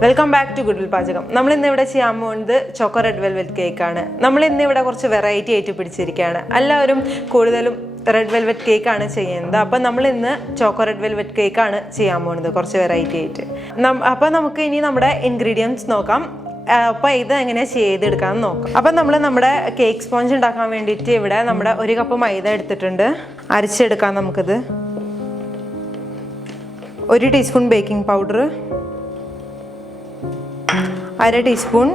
Welcome back to Goodwill Pachakam. We will do Choco Red Velvet Cake. We will do variety of cake. All red velvet cake. So, we will do Choco Red Velvet Cake. We will do variety. So, we will do ingredients. Now, we will do cake sponge. We will do 1 cup Maida. 1 teaspoon baking powder. 1/2 teaspoon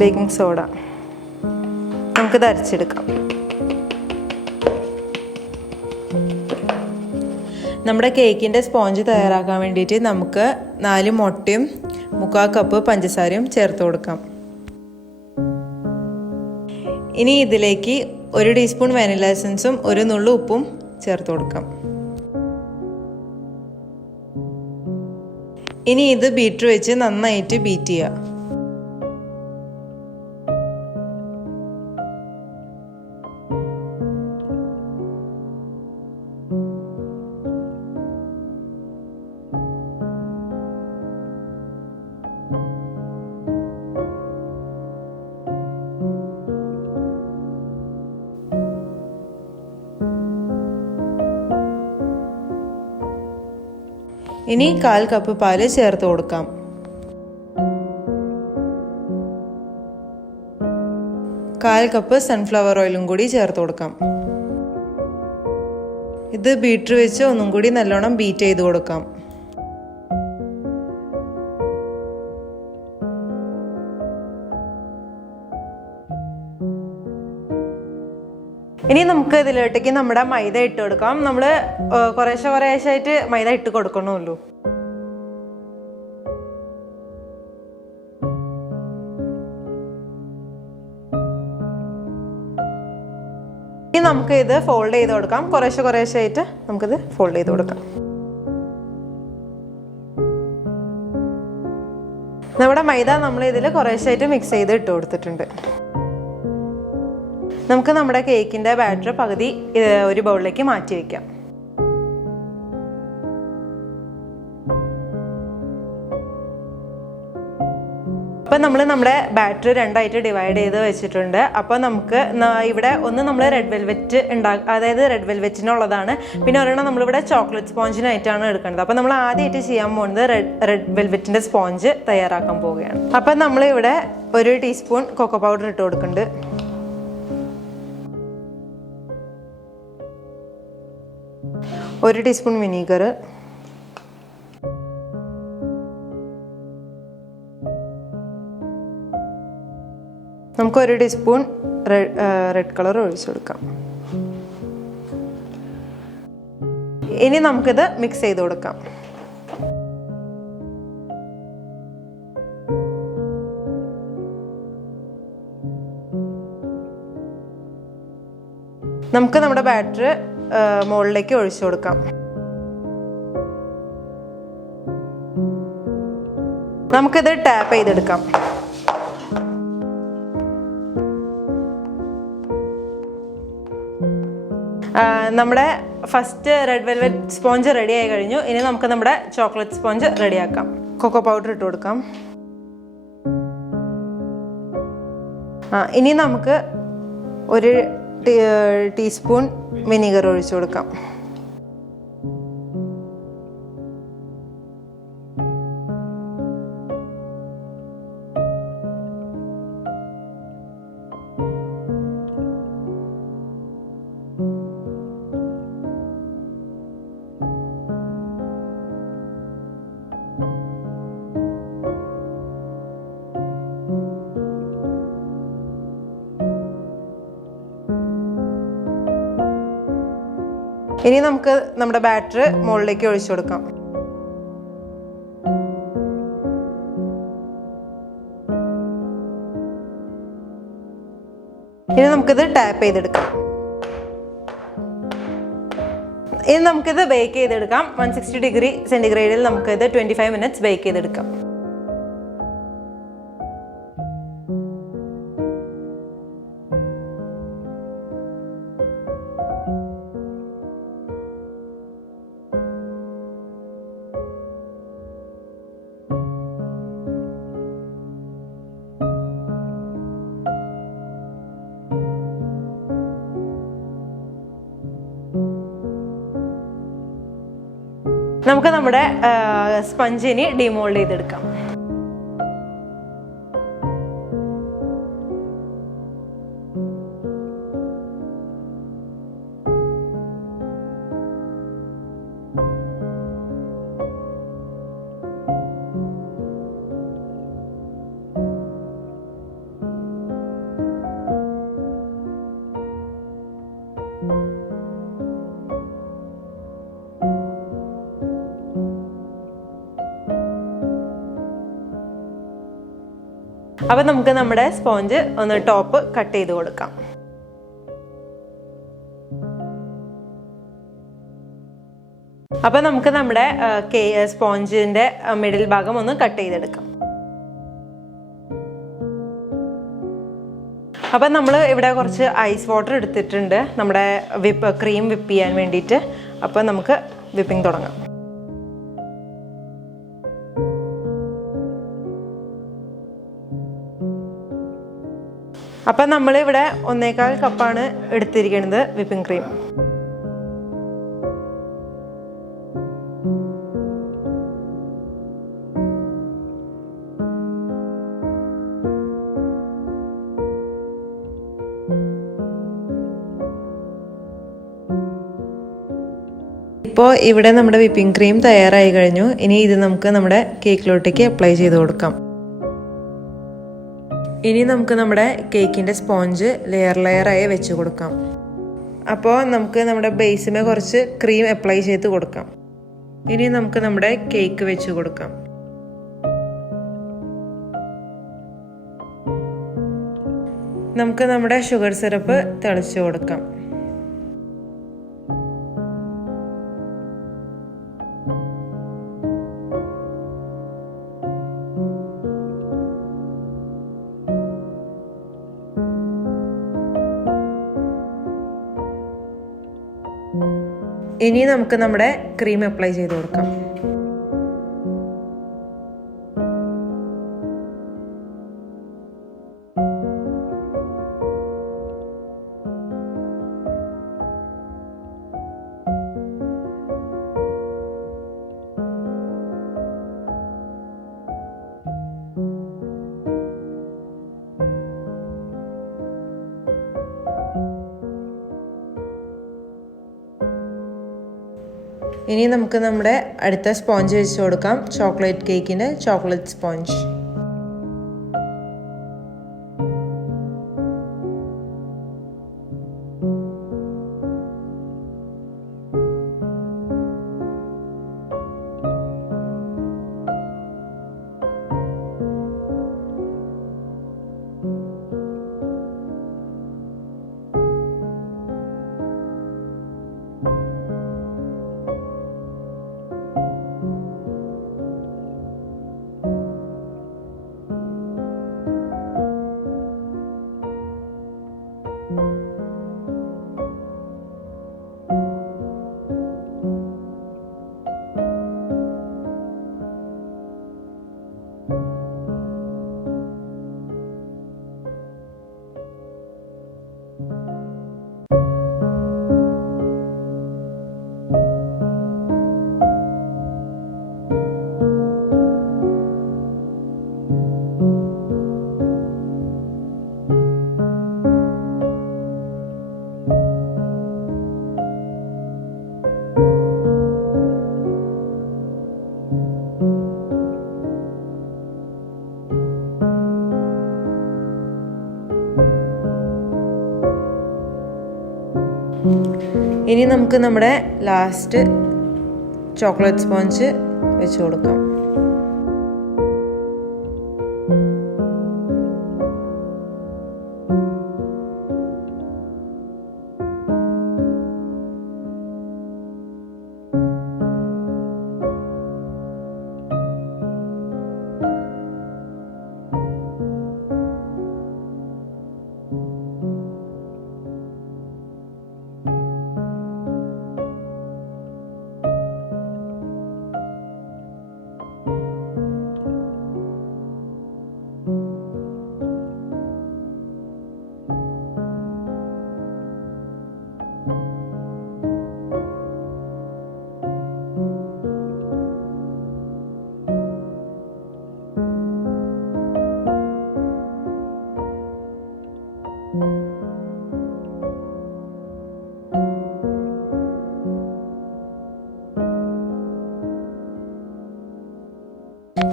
baking soda. നമുക്ക് ഇത് അരച്ചെടുക്കാം. നമ്മുടെ കേക്കിന്റെ sponge തയ്യാറാക്കാൻ വേണ്ടിയിട്ട് നമുക്ക് 4 മുട്ടയും 1/4 cup പഞ്ചസാരയും ചേർത്ത് കൊടുക്കാം. ഇനി ഇതിലേക്ക് 1 ടീസ്പൂൺ വാനില എസൻസും 1 നുള്ളു ഉപ്പും ചേർത്ത് കൊടുക്കാം. ഇനി ഇത് ബീറ്റർ വെച്ച് നന്നായിട്ട് ബീറ്റ് ചെയ്യുക. ഇനി 1/4 കപ്പ് പാല് ചേർത്ത് കൊടുക്കാം. കാൽ കപ്പ് സൺഫ്ലവർ ഓയിലും കൂടി ചേർത്ത് കൊടുക്കാം. ഇത് ബീറ്റർ വെച്ച് ഒന്നും കൂടി നല്ലോണം ബീറ്റ് ചെയ്ത് കൊടുക്കാം. ഇനി നമുക്ക് ഇതിലോട്ടേക്ക് നമ്മുടെ മൈദ ഇട്ട് കൊടുക്കാം. നമ്മൾ കുറേശ്ശായിട്ട് മൈദ ഇട്ട് കൊടുക്കണമല്ലോ. ഇനി നമുക്ക് ഇത് ഫോൾഡ് ചെയ്ത് കൊടുക്കാം. കുറേശ്ശായിട്ട് നമുക്കിത് ഫോൾഡ് ചെയ്ത് കൊടുക്കാം. നമ്മുടെ മൈദ നമ്മൾ ഇതിൽ കുറേശ്ശായിട്ട് മിക്സ് ചെയ്ത് ഇട്ട് കൊടുത്തിട്ടുണ്ട്. നമുക്ക് നമ്മുടെ കേക്കിന്റെ ബാറ്റർ പകുതി ഒരു ബൗളിലേക്ക് മാറ്റി വെക്കാം. അപ്പോൾ നമ്മൾ നമ്മുടെ ബാറ്റർ രണ്ടായിട്ട് ഡിവൈഡ് ചെയ്ത് വെച്ചിട്ടുണ്ട്. അപ്പോൾ നമുക്ക് ഇവിടെ ഒന്ന് നമ്മൾ റെഡ് വെൽവെറ്റ് അതായത് റെഡ് വെൽവെറ്റിനുള്ളതാണ്. പിന്നെ ഒരെണ്ണം നമ്മളിവിടെ ചോക്ലേറ്റ് സ്പോഞ്ചിനായിട്ടാണ് എടുക്കുന്നത്. അപ്പോൾ നമ്മൾ ആദ്യമായിട്ട് ചെയ്യാൻ പോകുന്നത് റെഡ് വെൽവെറ്റിന്റെ സ്പോഞ്ച് തയ്യാറാക്കാൻ പോവുകയാണ്. അപ്പോൾ നമ്മളിവിടെ 1 ടീസ്പൂൺ കൊക്കോ പൗഡർ ഇട്ട് കൊടുക്കുന്നുണ്ട്. 1 ടീസ്പൂൺ വിനീഗർ, നമുക്ക് 1 ടീസ്പൂൺ റെഡ് കളർ ഒഴിച്ചു കൊടുക്കാം. ഇനി നമുക്കിത് മിക്സ് ചെയ്ത് കൊടുക്കാം. നമുക്ക് നമ്മുടെ ബാറ്റർ മുകളിലേക്ക് ഒഴിച്ചു കൊടുക്കാം. നമുക്കിത് ടാപ്പ് ചെയ്തെടുക്കാം. നമ്മുടെ first red velvet sponge ready ആയി കഴിഞ്ഞു. ഇനി നമുക്ക് നമ്മുടെ ചോക്ലേറ്റ് സ്പോഞ്ച് റെഡിയാക്കാം. കൊക്കോ പൗഡർ ഇട്ട് കൊടുക്കാം. ഇനി നമുക്ക് 1 ടീസ്പൂൺ വിനീഗർ ഒഴിച്ചു കൊടുക്കാം. ഇനി നമുക്ക് നമ്മുടെ ബാറ്റർ മുകളിലേക്ക് ഒഴിച്ചു കൊടുക്കാം. ഇനി നമുക്കിത് ടാപ്പ് ചെയ്തെടുക്കാം. ഇനി നമുക്കിത് ബേക്ക് ചെയ്തെടുക്കാം. 160 ഡിഗ്രി സെൻറ്റിഗ്രേഡിൽ നമുക്കിത് 25 മിനിറ്റ്സ് ബേക്ക് ചെയ്തെടുക്കാം. നമുക്ക് നമ്മുടെ സ്പഞ്ചിനി ഡിമോൾഡ് ചെയ്തെടുക്കാം. അപ്പോൾ നമുക്ക് നമ്മുടെ സ്പോഞ്ച് ഒന്ന് ടോപ്പ് കട്ട് ചെയ്ത് കൊടുക്കാം. അപ്പോൾ നമുക്ക് നമ്മുടെ സ്പോഞ്ചിൻ്റെ മിഡിൽ ഭാഗം ഒന്ന് കട്ട് ചെയ്തെടുക്കാം. അപ്പം നമ്മൾ ഇവിടെ കുറച്ച് ഐസ് വാട്ടർ എടുത്തിട്ടുണ്ട് നമ്മുടെ ക്രീം വിപ്പ് ചെയ്യാൻ വേണ്ടിയിട്ട്. അപ്പോൾ നമുക്ക് വിപ്പിംഗ് തുടങ്ങാം. അപ്പം നമ്മളിവിടെ 1.25 കപ്പാണ് എടുത്തിരിക്കുന്നത് വിപ്പിംഗ് ക്രീം. ഇപ്പോൾ ഇവിടെ നമ്മുടെ വിപ്പിംഗ് ക്രീം തയ്യാറായി കഴിഞ്ഞു. ഇനി ഇത് നമുക്ക് നമ്മുടെ കേക്കിലോട്ടേക്ക് അപ്ലൈ ചെയ്ത് കൊടുക്കാം. ഇനി നമുക്ക് നമ്മുടെ കേക്കിൻ്റെ സ്പോഞ്ച് ലെയറായി വെച്ച് കൊടുക്കാം. അപ്പോൾ നമുക്ക് നമ്മുടെ ബേസിമേ കുറച്ച് ക്രീം അപ്ലൈ ചെയ്ത് കൊടുക്കാം. ഇനി നമുക്ക് നമ്മുടെ കേക്ക് വെച്ച് കൊടുക്കാം. നമുക്ക് നമ്മുടെ ഷുഗർ സിറപ്പ് തിളച്ച് കൊടുക്കാം. ഇനി നമുക്ക് നമ്മുടെ ക്രീം അപ്ലൈ ചെയ്ത് കൊടുക്കാം. ഇനി നമുക്ക് നമ്മുടെ അടുത്ത സ്പോഞ്ച് വെച്ച് കൊടുക്കാം. ചോക്ലേറ്റ് കേക്കിൻ്റെ ചോക്ലേറ്റ് സ്പോഞ്ച്. ഇനി നമുക്ക് നമ്മുടെ ലാസ്റ്റ് ചോക്ലേറ്റ് സ്പോഞ്ച് വെച്ച് കൊടുക്കാം.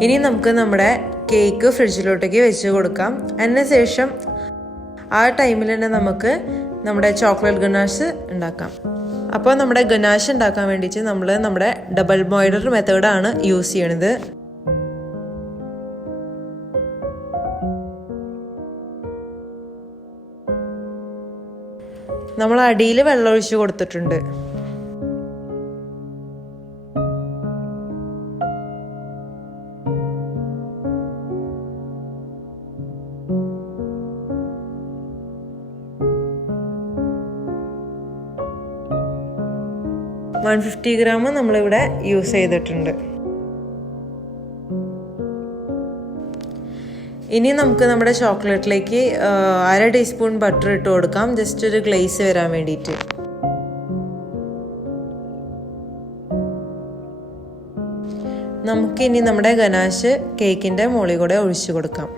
ഇനി നമുക്ക് നമ്മുടെ കേക്ക് ഫ്രിഡ്ജിലോട്ടേക്ക് വെച്ച് കൊടുക്കാം. അതിനുശേഷം ആ ടൈമിൽ തന്നെ നമുക്ക് നമ്മുടെ ചോക്ലേറ്റ് ഗനാഷ് ഉണ്ടാക്കാം. അപ്പോൾ നമ്മുടെ ഗനാഷ് ഉണ്ടാക്കാൻ വേണ്ടിയിട്ട് നമ്മൾ നമ്മുടെ ഡബിൾ ബോയിലർ മെത്തേഡാണ് യൂസ് ചെയ്യണത്. നമ്മൾ അടിയിൽ വെള്ളം ഒഴിച്ച് കൊടുത്തിട്ടുണ്ട്. ഗ്രാം 150 നമ്മളിവിടെ യൂസ് ചെയ്തിട്ടുണ്ട്. ഇനി നമുക്ക് നമ്മുടെ ചോക്ലേറ്റിലേക്ക് 1/2 ടീസ്പൂൺ ബട്ടർ ഇട്ട് കൊടുക്കാം, ജസ്റ്റ് ഒരു ഗ്ലേസ് വരാൻ വേണ്ടിയിട്ട്. നമുക്കിനി നമ്മുടെ ഗനാഷ് കേക്കിൻ്റെ മുകളിൽ കൂടെ ഒഴിച്ചു കൊടുക്കാം.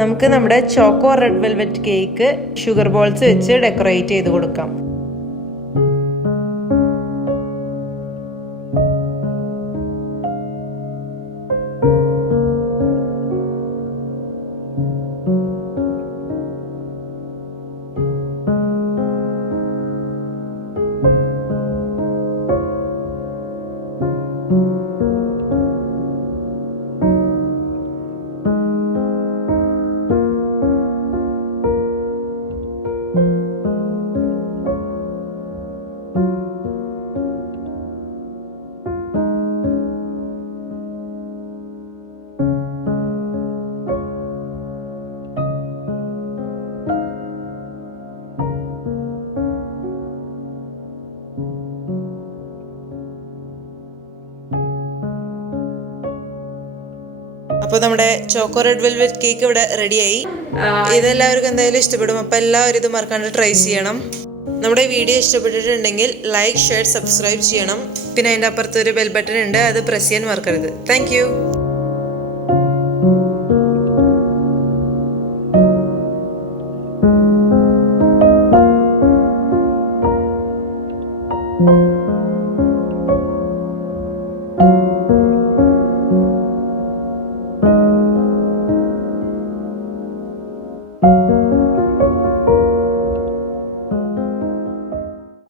നമുക്ക് നമ്മുടെ choco red velvet cake sugar balls വെച്ച് ഡെക്കറേറ്റ് ചെയ്ത് കൊടുക്കാം. അപ്പോൾ നമ്മുടെ ചോക്കോ റെഡ് വെൽവെറ്റ് കേക്ക് ഇവിടെ റെഡിയായി. ഇതെല്ലാവർക്കും എന്തായാലും ഇഷ്ടപ്പെടും. അപ്പോൾ എല്ലാവരും ഇത് മറക്കാണ്ട് ട്രൈ ചെയ്യണം. നമ്മുടെ വീഡിയോ ഇഷ്ടപ്പെട്ടിട്ടുണ്ടെങ്കിൽ ലൈക്ക്, ഷെയർ, സബ്സ്ക്രൈബ് ചെയ്യണം. പിന്നെ അതിൻ്റെ അപ്പുറത്തൊരു ബെൽ ബട്ടൺ ഉണ്ട്, അത് പ്രസ് ചെയ്യാൻ മറക്കരുത്. താങ്ക്